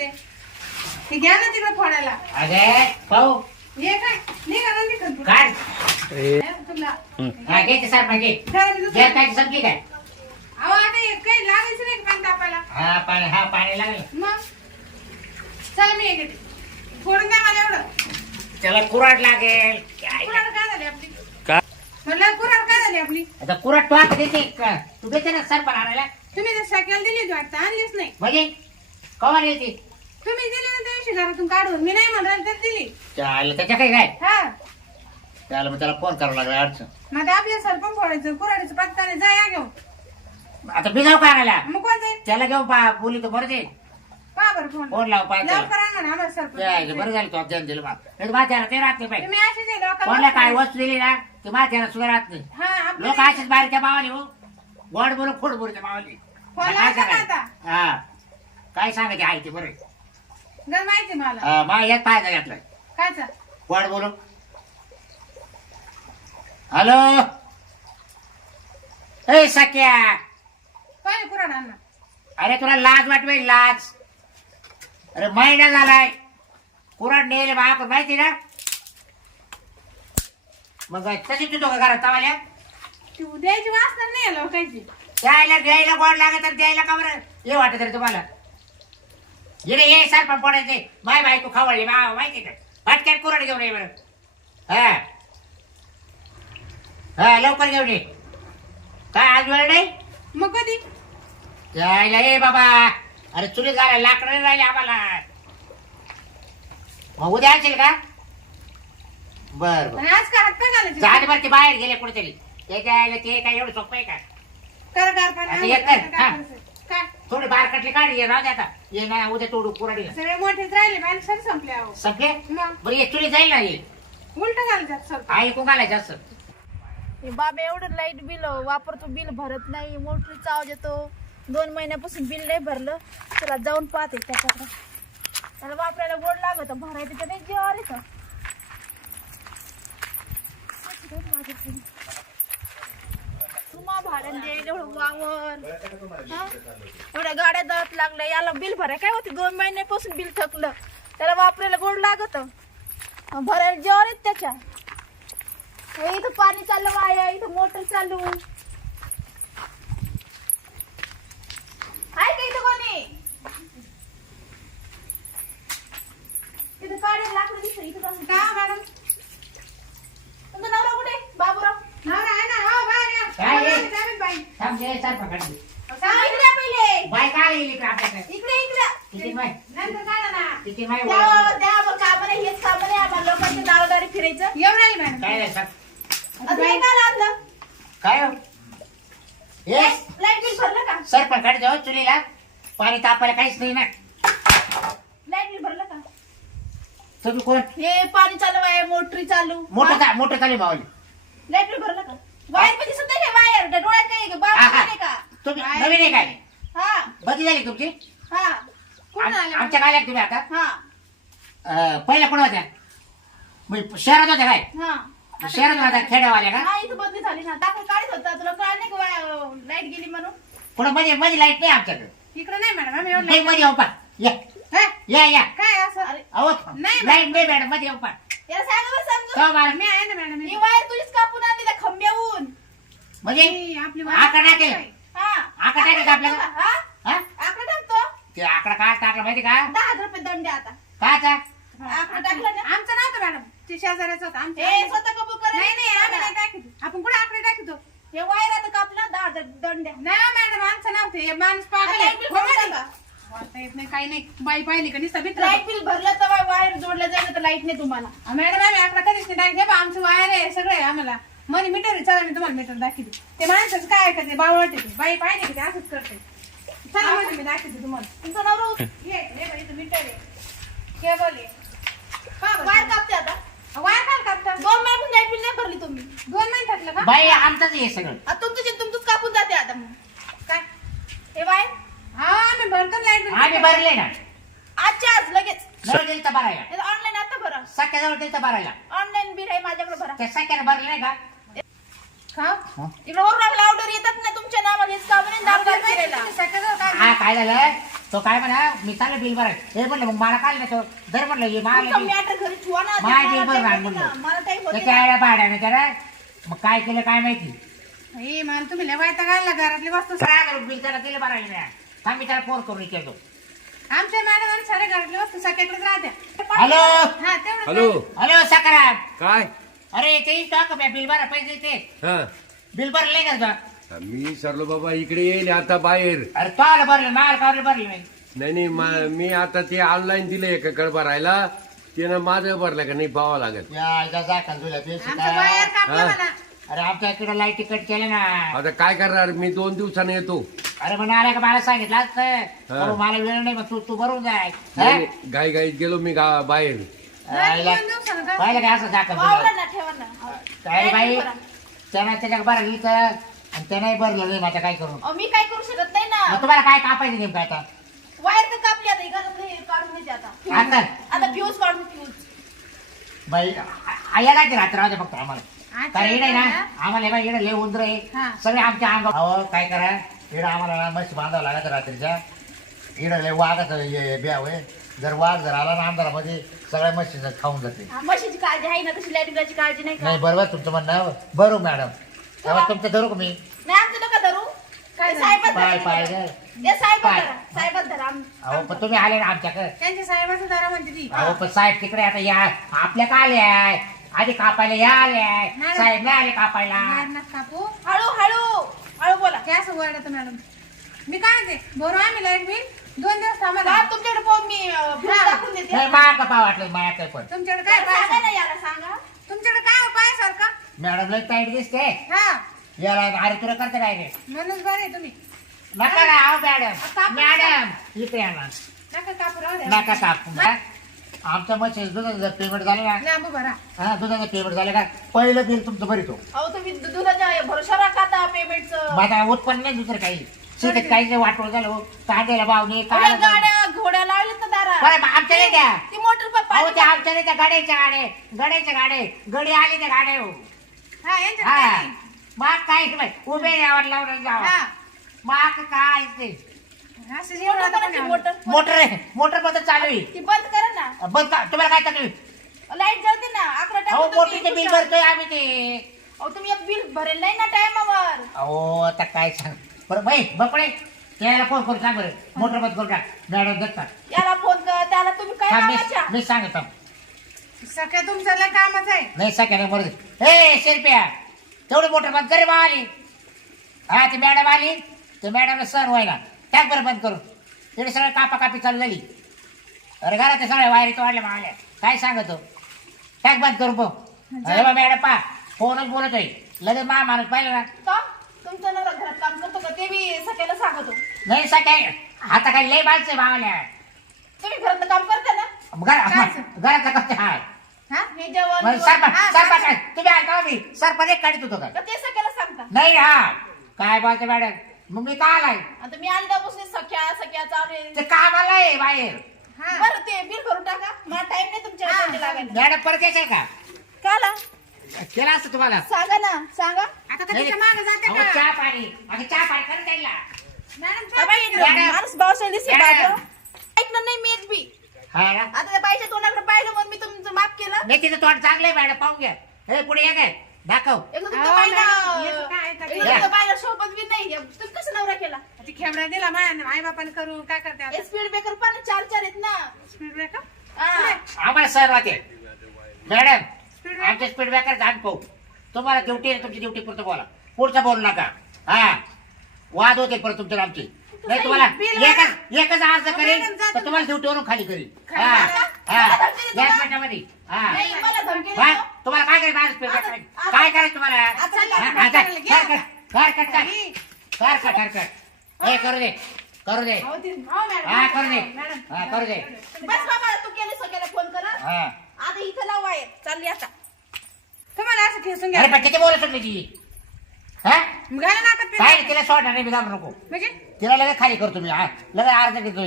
होते ते घ्या ना तिकडे फोडायला. अरे पाहू ये काय निघा ना निघा तू. काय तुला घे सर मागे घ्या काय समजी काय अहो आता हे काही लागायचं नाही का पाणी तापायला. हा पाणी लागेल मग चल मी येते फोडून द्या मला एवढं. त्याला कुराड लागेल कुराड काय झाली आपली का म्हणलं कुराड काय झाली आपली. आता कुराड तू आता देते तू देते ना सर पण आणायला तुम्ही तर सायकल दिली होती वाटतं आणलीच नाही. म्हणजे कवा येते तुम्ही दिली ना त्या दिवशी घरातून काढून मी नाही म्हणाल तर दिली. त्याच्या काही काय हा त्याला मग त्याला फोन करावा लागला अडचण मग आता आपल्या सरपंच फोडायचं कुराडीचं पत्काने जा या घेऊन. आता बिजाव का आणायला मग कोण जाईल त्याला घेऊ बोली तर बरं दे पहा बरं फोन फोन लाव पाय लवकर आणा ना आम्हाला सरपंच. बरं झालं तू अध्ययन दिलं माझ्याला ते राहत नाही पाहिजे तुम्ही असेच आहे कोणाला लोकांना काय वस्तू दिली ना ते माझ्याला सुद्धा राहत नाही हा आपलं लोक असेच बाहेरच्या मावाली हो गोड बोलू खोड बोलच्या मावाली फोन काय लावता का सांगायचं आता हा काय सांगायचे आहे ते बरं जर माहिती मला मला यात फायदा घेतलाय कायचा गोड बोलू हॅलो ए सख्या पाहिजे कुराड आणा. अरे तुला लाज वाटवे लाज अरे महिना झालाय कुराड नेले बा आपण माहिती ना मग तशी तू दोघं घरात तवाल्या ती उद्याची वासना नाही आहे लोकांची. द्यायला गोड लागत तर द्यायला का बरं हे वाटत रे तुम्हाला इकडे ये सर पण पडायचे माय बायको खवळली माहिती का पटक्यात कुराड घेऊन ये बरं हा लवकर घेऊन ये काय आज वेळ नाही मग कधी जायला ये बाबा अरे चुली झाला लाकडं नाही राहिले आम्हाला मग उद्या असेल का बर बर आणि आज काय हात पाय घालायचे झाले बरं ते बाहेर गेले कुठेतरी ते काय एवढं सोपं आहे का कर कारखाना आता एक कर, हा. काय थोडे बाहेर कटले काढ ये राहू दे आता ये ना उद्या तोडू कुराडीला सगळे मोठेच राहिले बाहेर सर संपले अहो. संपले मग बरं ये चुली जाईल ना ये उलट घालायच्यात सर ऐकून घालायचं असं हे बाबा एवढं लाईट बिल वापरतो बिल भरत नाही मोटरीचा आवाज येतो 2 महिन्यापासून बिल नाही भरलं चला जाऊन पाहते त्याच्याकडे त्याला वापरायला गोड लागत भरायचं तर नाही जीवावर येतं तुम्हा भाड्याने द्यायला एवढं वावर हा? एवढ्या गाड्या दळत लागल्या याला बिल भराय काय होते 2 महिन्यापासून बिल थकलं त्याला वापरायला गोड लागत भरायला जीवावर येत त्याच्या हे इथं पाणी चाललं वाया इथं मोटर चालू आहे का इथं कोणी इथं काढे लाकडं दिसतं इथं बसून का मॅडम तुमचा नवरा कुठे बाबूराव नवरा आहे ना हो बाहेर या. काय आहे? जावेद बाई थांब ये सर पकडली हा, इकडे या पहिले बाय काय येईल इकडे आपल्याकडे इकडे किती माय नंतर काढा ना किती माय द्या बघ काम नाही हेच काम नाही आम्हाला लोकांच्या दारोदारी फिरायचं एवढं आहे मॅडम काय नाही सर आता हे काय लागलं काय हो येस लाईट बिल भरलं का सर पण काढ जाऊ चुलीला पाणी तापायला काहीच नाही ना लाईट बिल भरलं का तुम्ही कोण हे पाणी चालू आहे मोटरी चालू मोठं चालू मावली लाईट बिल भरलं का वायर मध्ये दिसत नाही का वायर डोळ्यात काय आहे का हा, हा. बाबा नाही का तुम्ही नवीन आहे काय हा बदली झाली तुमची हा कोण आले आमच्या गाल्यात तुम्ही आता हा पहिल्या कोण होत्या म्हणजे शहरात होत्या काय हा शहरात होत्या खेड्यावाल्या का हा इथं बदली झाली ना दाखल काढत होता तुला कळलं नाही का लाईट गेली म्हणून पुढं मध्ये लाईट नाही आमच्याकडे इकडे नाही मॅडम आम्ही एवढं नाही मध्ये येऊ पा या हे? या काय असं अरे अहो नाही, लाईट नाही मॅडम मध्ये येऊ पा याला सांगा बरं समजून तो मला मी आहे ना मॅडम ही वायर तुझीच कापून आणली त्या खंब्याहून म्हणजे आपली आकडा टाकेल हा आकडा टाकेल का आपल्याला हा हा आकडा टाकतो ते आकडा काय टाकला माहिती का 10,000 रुपये दंड आहे आता काचा आकडा टाकला ना आमचं नव्हतं मॅडम ते शेजाऱ्याचं होतं आमचं हे स्वतः कबूल करा नाही नाही आम्ही नाही टाकीतो आपण कुठे आकडे टाकीतो हे वायर आता कापला 10,000 दंड आहे नाही हो मॅडम आमचं नव्हतं हे माणूस पागल आता आहे. लाईट बिल हो भरलं ना? का? बोलता येत नाही काही नाही बाई पाहिली का नुसतं भित्र लाईट बिल भरलं तर वायर जोडलं जाईल तर लाईट नाही तुम्हाला मॅडम आम्ही आकडा कधीच नाही टाकले बा आमचं वायर आहे सगळं आहे आम्हाला मनी मीटर आहे चला मी तुम्हाला मीटर दाखवते ते माणसाचं काय ऐकते बावळते ते बाई पाहिली की ते असंच करते चला म्हणजे मी दाखवते तुम्हाला तुमचा नवरा हे बाई इथं मीटर आहे केबल आहे पहा बरं. वायर कापते आता वायर काय कापता 2 महिन्यापासून लाईट बिल नाही भरली तुम्ही 2 महिने टाकलं का बाई आमचंच हे सगळं आता तुमचंच कापून जाते आता मग काय हे वायर हा आम्ही भरतो लाईट आम्ही भरले ना आजच्या आज लगेच जवळ दिलं तर भरायला ऑनलाईन आता भरा सख्या जवळ दिलं तर भरायला ऑनलाईन बिल आहे माझ्याकडे भरा त्या सख्याने भरले नाही का का इकडे वरून आपल्या ऑर्डर येतात ना तुमच्या नावाने हेच काम नाही दाबदार फिरायला हा काय झालं तो काय म्हणा मी चाललं बिल भराय हे म्हणलं मग मला काय नाही तो जर म्हणलं हे तुमचं मला मॅटर घरी ठेवा ना. माय मला बिल भर time राहिलं होते ना. म्हणलं. मला टाइम होते त्याच्या ना. आईला भाड्याने त्याला मग काय केलं काय माहिती हे मला तुम्ही लय वाईट घालला घरातली वस्तू 6,000 बिल त्याला दिलं भरायला नाही थांब मी त्याला फोन करून विचारतो आमच्या मॅडम आणि सारे घरातली वस्तू सगळ्याकडेच राहत्या. हॅलो हा तेवढं हॅलो हॅलो सकाराम काय अरे ते टाक बिल भरा पैसे ते हा बिल भरले का तुझं? मी सरलो बाबा इकडे येईल आता बाहेर. अरे तो आलं भरलं माल कावलं भरलं नाही नाही नाही मी आता ते ऑनलाईन दिले एकाकडे भरायला त्यानं माझं भरलं का नाही पाहावं लागेल. या इथं जा का तुझ्या पैसे आमचं वायर काय? कापलं हा. मला. अरे आमच्या इकडे लाईट तिकट केले ना आता काय करणार मी 2 दिवसाने येतो. अरे मग आल्या का मला सांगितलं असतं मला वेळ नाही मग तू भरून जाय नाही, घाई घाईत गेलो मी बाहेर. नाही, 2 दिवसानं का? पाहिलं काय असं जाकल वावरा ना ठेवा ना. काय रे बाई भरा. त्यानं त्याच्या भरली तर आणि त्याने भरलं नाही माझं काय करू अहो, मी काय करू शकत नाही ना. मग तुम्हाला काय कापायचं नेमकं आता वायर तर कापली आता घरात हे काढून घेते आता. आता आता फ्यूज काढून फ्यूज. बाई यायला ते रात्र राहते फक्त आम्हाला अच्छा, कारण इकडे ना हा. आम्हाला बाई इकडे लय उंदर आहे हा. सगळे आमच्या अंगावर अहो काय करा इकडे आम्हाला ना मस्त बांधावं लागत रात्रीच्या इकडे लय वाघाचं ब्याव आहे जर वाघ जर आला ना अंधारामध्ये सगळ्या मशीन खाऊन जाते हा, म्हशीची काळजी आहे ना तशी लाईट बिलाची काळजी नाही का? नाही बरोबर तुमचं म्हणणं बरोबर मॅडम तेव्हा तुमचं धरू का मी नाही आमचं नका धरू. काय ते साहेबच पाय धरा. पाय ते साहेबच पाय. धरा. साहेबच धरा. अहो पण तुम्ही आले ना आमच्याकडे त्यांच्या साहेबाचं दारा म्हणते ती. अहो पण साहेब तिकडे आता या आपल्या का आले आहे आधी कापायला या आले आहे मॅडम. साहेब नाही आले कापायला बाहेर नका कापू. हळू हळू हळू बोला. काय असं ओरडतं मॅडम मी काय म्हणते बरोबर आम्ही लाईट बिल 2 दिवस थांबा का तुमच्याकडे पाहून मी फ्यूज हा. टाकून देते. नाही माया कपा वाटलं माया काय पण तुमच्याकडे काय सांगा पाय ना याला सांगा. तुमच्याकडे काय पाय सारखा मॅडम लय टाईट दिसते हा याला अरे तुला करते डायरेक्ट म्हणून बरे तुम्ही नका ना अहो मॅडम कापू मॅडम इथे या ना नका कापू राहू द्या. नका कापू आमच्या मशीन दुधाचं जर पेमेंट झालं ना लांब भरा हा दुधाचं पेमेंट झालं का पहिलं बिल तुमचं भरितो अहो तुम्ही दुधाच्या भरोसा राखा आता पेमेंटचं. माझा उत्पन्न नाही दुसरं काही शेतीत काही नाही वाटवं झालं कांद्याला भाव नाही काय एवढ्या गाड्या घोड्या लावल्यात ना दारात. बरं, मग आमच्या नाही द्या. ती मोटर अहो त्या आमच्या नाही त्या गाड्याच्या गाड्या गडी आले त्या गाड्या हो हा यांच्यात हा काय नाही. मग काय नाही, उभे यावर लावून जावं हा मग काय ते असं जेवढं आता कोणी आवडतं. मोटर बद्दल चालू आहे ती बंद करा ना. बंद का तुम्हाला काय तकलीफ लाईट जळते ना 11 अहो टाइम मोटरचे बिल भरतोय आम्ही ते अहो तुम्ही एक बिल भरेल नाही ना टायमावर. अहो आता काय सांग बरं बाई बपडे त्याला फोन करून सांग बरं मोटर बंद करून टाक मॅडम दत्ता याला फोन कर त्याला तुम्ही काय कामाच्या. मी सांगतो सगळं तुमचं लय कामच आहे नाही सगळ्यांना बरं हे शिल्प्या तेवढी मोटर बंद करे बा आली हा ती मॅडम आली ते मॅडमला सण व्हायला टाक बरं बंद करून तिथे सगळं कापाकापी चालू झाली अरे घरात सगळ्या वायरी तो वाढल्या मागल्या काय सांगतो टाक बंद करून पाहू मॅडम पा फोनच बोलत आहे लगेच माणूस पाहिलं ना का तुमचं नवरा घरात काम करतो का ते मी सगळ्याला सांगतो. नाही सकाळी आता काही लय माणसं मावल्या तुम्ही घरात काम करता ना. घराचा कसं हाय हा हे जेवण मग बिवण. सरपंच हा, सरपंच सरपंच. तुम्ही ऐका हो मी सरपंच एक काढत होतो का का ते सगळ्याला सांगता. नाही हा काय बोलते मॅडम मग मी का आलाय आता मी आल्यापासून सख्या चालू आहे. ते कामाला आहे बाहेर हा बरं ते बिल भरून टाका मला टाइम नाही तुमच्या हा, हाताने लागायला. मॅडम परत यायचंय का काला केलं असतं तुम्हाला सांगा ना सांगा. आता कधीच्या मागे जाते अहो, का चहा पाणी अगं चहा पाणी करत जाईल ना मॅडम त्या बाई मॅडम. माणूस भावशाली दिसते मॅडम. बाजूला. ऐकणार नाही मी एक बी. हा ना आता त्या बाईच्या तोंडाकडे पाहिलं म्हणून मी तुमचं माफ केलं. नाही तिचं तोंड चांगलं आहे मॅडम पाहून घ्या हे पुढे ये काय दाखव एकदा तुमच्या अहो, बाईला मॅडम, हे काय ऐकता ते? एकदा तुमच्या बाईला सोबत बी नाही तुम्ही कसं नवरा केला. ती खेमडा दिला आई बापाने करू काय करते आता स्पीड ब्रेकर पण 4 आहेत ना. स्पीड ब्रेकर हा. आम्हाला सर वाटे मॅडम Speed breaker? आमचे स्पीड ब्रेकर जाण पाहू तुम्हाला ड्युटी आहे तुमची ड्युटी पुरतं बोला पुढचं बोलू नका हा वाद होते परत तुमच्या आमची नाही तुम्हाला बिल एकच अर्ज करेल मॅडम, जा तर तुम्हाला ड्युटीवरून खाली करेल खाली हा करा. हा मला धमकी देता. याच मिनिटामध्ये हा नाही मला धमकी हा, देतो. तुम्हाला काय करायचं माझं स्पीड ब्रेकर आता- काय करायचं तुम्हाला आता हा, आता आता करायला घ्या. कर हे करू दे अहो, ती- अहो, मॅडम, हा करू दे मॅडम. हा करू दे बस बाबा तू केले सगळ्याला फोन करा. हा आता इथं लाव वायर चालली आता. तुम्हाला असं खेचून घ्या अरे पण किती बोलत होती ती हा घाला नाकात पेन. काय तिला सोडणार नाही मी जाऊ नको म्हणजे तिला लगेच खाली करतो मी हा लगेच अर्ज घेतो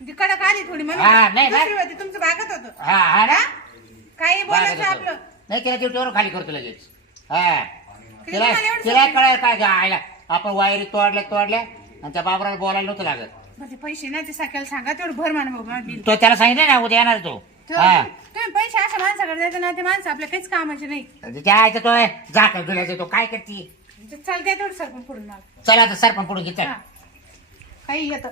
ती कडक आली थोडी म्हणून हा, नाही, दुसरी नाही. होती तुमचं भागत होतं हा हा ना काही बोलायचं आपलं नाही तिला ड्युटीवरून खाली करतो लगेच हा तिला तिला एवढं तिला समजेल. कळलं काय आयला आपण वायरी तोडल्या आणि त्या बाबराला बोलायला नव्हतं लागत म्हणजे पैसे नाही ते सकाळी सांगा तेवढं भर म्हणा भाऊ मला बिल तो त्याला सांगितलं ना उद्या येणार तो हा तुम्ही पैसे अशा माणसाकडे द्यायचे ना ते माणसं आपल्या काहीच कामाचे नाही त्या आयचं तो झाकण धुल्याचं तो काय करते चालते तेवढं सरपण फोडून मला चला आता सरपण पुढे घेत हा काही येतं